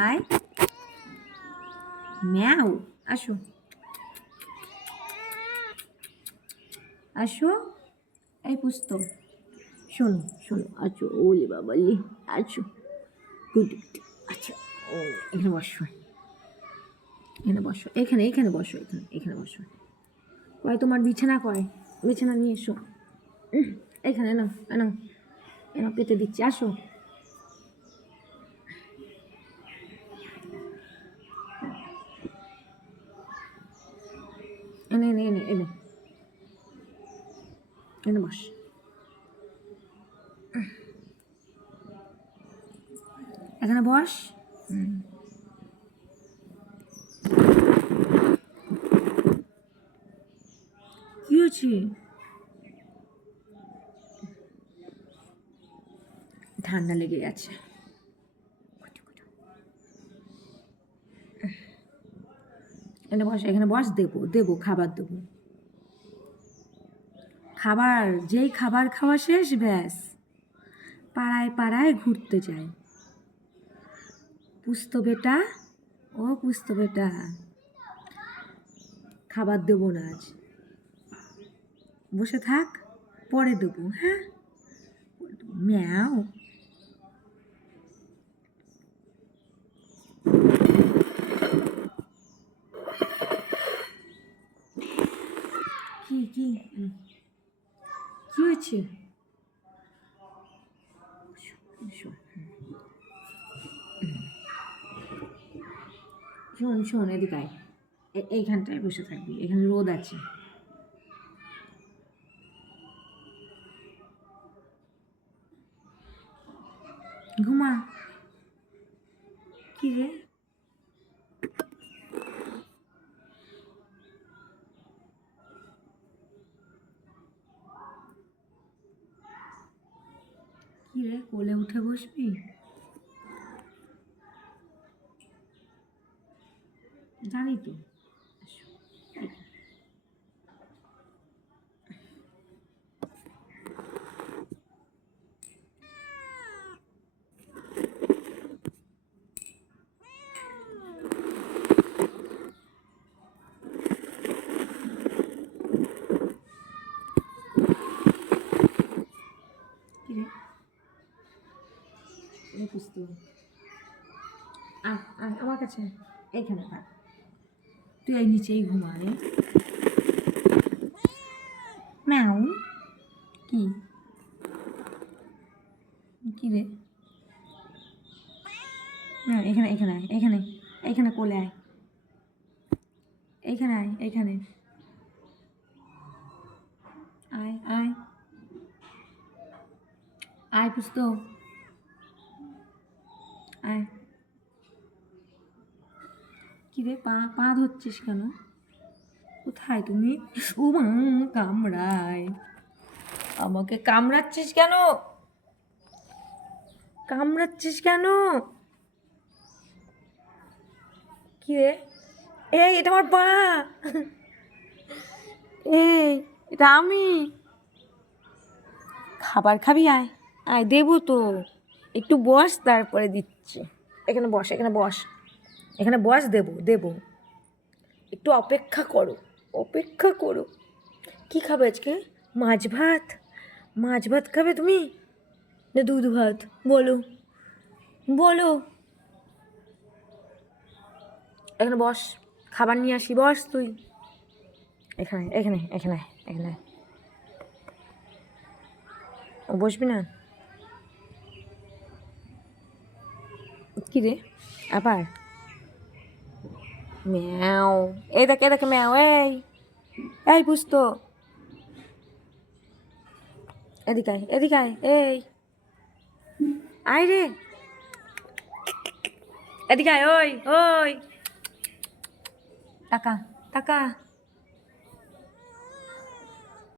আয় ম্যাও, আসো আসো, এই পুস্ত, শোনো শোনো, আছো ওলে বাবালি, আছো গুড, আচ্ছা ও এখানে বসো, এখানে বসো, এখানে এখানে বসো, এখানে এখানে বসো। কয় তোমার বিছানা, কয় বিছানা নিয়ে এসো, এখানে এনো এনো এনো, পেতে দিচ্ছি, আসো। এনে এনে এনে এনে এনে বস, এখানে বস। কি হয়েছে? ঠান্ডা লেগে গেছে। এখানে বস, এখানে বস, দেবো দেবো খাবার দেবো, খাবার, যেই খাবার খাওয়া শেষ ব্যাস পাড়ায় পাড়ায় ঘুরতে যায়। পুস্ত বেটা, ও পুস্ত বেটা, খাবার দেবো না আজ, বসে থাক, পরে দেবো, হ্যাঁ ম্যাও। কি কি কি হয়েছে? শোন শোন, এদিকে আয়, এইখানটায় বসে থাকবি, এখানে রোদ আছে। ঘুমা। কি রে? কি রে, কোলে উঠে বসবি? জানি তো। কি রে? পুস্ত, আমার কাছে এইখানে থাক, তুই এই নিচেই ঘুমা রে। ম্যাও। কি কি রে? না, এখানে এখানে আয়, এখানে এখানে কোলে আয়, এইখানে আয়, এইখানে আয় আয় আয় পুস্ত, আয়। কি রে, পা পা ধরছিস কেন? কোথায় তুমি? ও মা, কামড়ায়, আমাকে কামড়াচ্ছিস কেন? কামড়াচ্ছিস কেন? কি রে? এই এটা আমার পা, এই এটা আমি। খাবার খাবি? আয় আয়, দেবো তো, একটু বস, তারপরে দিচ্ছি। এখানে বস, এখানে বস, এখানে বস, দেবো দেবো, একটু অপেক্ষা করো, অপেক্ষা করো। কি খাবে আজকে? মাছ ভাত? মাছ ভাত খাবে তুমি, না দুধ ভাত? বলো বলো। এখানে বস, খাবার নিয়ে আসি, বস তুই, এখানে এখানে এখানে এখানে। ও বসবি না? কি রে আবার? ম্যাও, এই দেখ, এই দেখ ম্যাও, এই এই পুস্ত, এদিকে আয়, এদিকে আয়, এই আয় রে, এদিকে আয়, ওই ওই, টাকা টাকা।